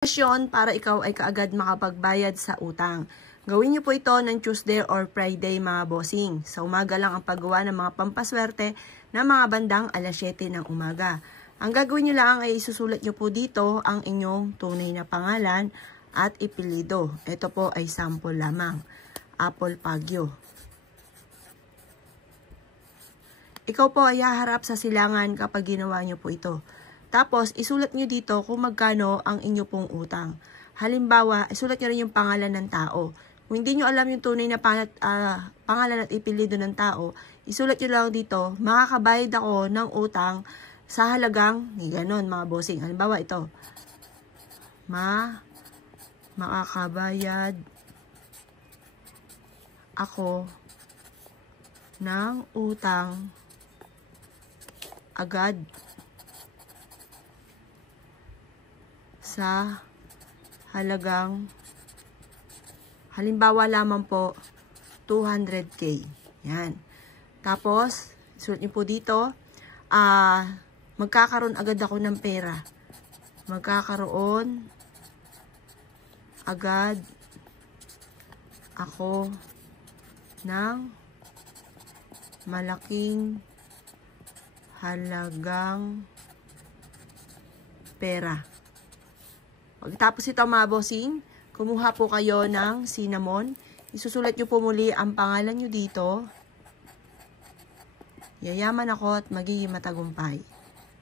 Para ikaw ay kaagad makapagbayad sa utang. Gawin niyo po ito ng Tuesday or Friday mga bossing. Sa umaga lang ang paggawa ng mga pampaswerte na mga bandang alas 7 ng umaga. Ang gagawin niyo lang ay isusulat niyo po dito ang inyong tunay na pangalan at ipilido. Ito po ay sample lamang. Apple Pagyo. Ikaw po ay haharap sa silangan kapag ginawa niyo po ito. Tapos, isulat nyo dito kung magkano ang inyo pong utang. Halimbawa, isulat nyo rin yung pangalan ng tao. Kung hindi nyo alam yung tunay na pangalan at ipilido ng tao, isulat nyo lang dito, makakabayad ako ng utang sa halagang, ganon mga bossing. Halimbawa ito, makakabayad ako ng utang agad sa halagang, halimbawa lamang po, 200k. Yan. Tapos, sulat niyo po dito, magkakaroon agad ako ng pera. Magkakaroon agad ako ng malaking halagang pera. Pagkatapos ito mga bossing, kumuha po kayo ng cinnamon. Isusulat nyo po muli ang pangalan nyo dito. Yayaman ako at magiging matagumpay.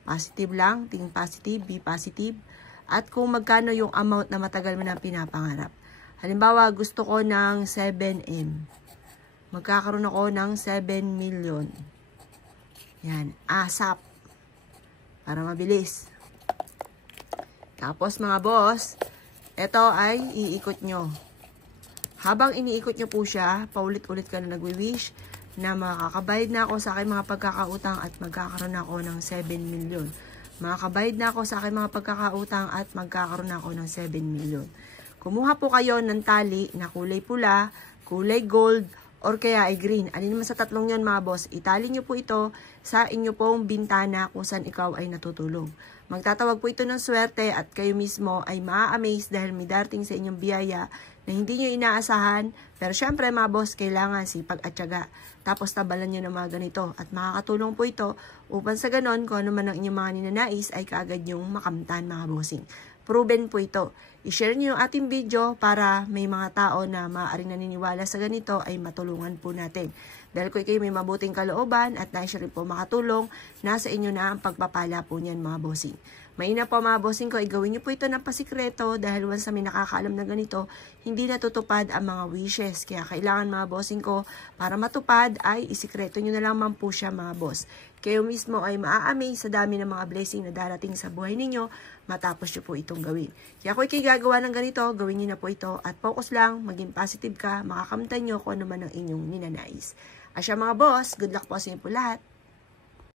Positive lang, think positive, be positive. At kung magkano yung amount na matagal mo na pinapangarap. Halimbawa, gusto ko ng 7M. Magkakaroon ako ng 7 million. Yan, ASAP. Para mabilis. Tapos mga boss, ito ay iikot nyo. Habang iniikot nyo po siya, paulit-ulit ka na nagwi-wish na makakabayad na ako sa aking mga pagkakautang at magkakaroon ako ng 7 million. Makakabayad na ako sa aking mga pagkakautang at magkakaroon ako ng 7 million. Kumuha po kayo ng tali na kulay pula, kulay gold, or kaya ay green. Alin naman sa tatlong yon mga boss, itali nyo po ito sa inyo pong bintana kung saan ikaw ay natutulog. Magtatawag po ito ng swerte at kayo mismo ay maa-amaze dahil may darating sa inyong biyaya na hindi nyo inaasahan. Pero syempre mga boss, kailangan sipag at tiyaga. Tapos tabalan nyo ng mga ganito. At makakatulong po ito upang sa ganon, kung ano man ang inyong mga ninanais ay kaagad yung makamtan mga bossing. Proven po ito. I-share nyo yung ating video para may mga tao na maaaring naniniwala sa ganito ay matulungan po natin. Dahil kung kayo may mabuting kalooban at nais rin po makatulong, nasa inyo na ang pagpapala po niyan mga bossing. Maina po mga bossing ko, gawin nyo po ito ng pasikreto dahil once na may nakakaalam na ganito, hindi natutupad ang mga wishes. Kaya kailangan mga bossing ko, para matupad ay isikreto nyo na lamang po siya mga boss. Kayo mismo ay maa-amaze sa dami ng mga blessing na darating sa buhay ninyo matapos nyo po itong gawin. Kaya kung kayo gagawa ng ganito, gawin nyo na po ito at focus lang, maging positive ka, makakamtan nyo kung ano man ang inyong ninanais. Asya mga boss, good luck po sa inyo po lahat.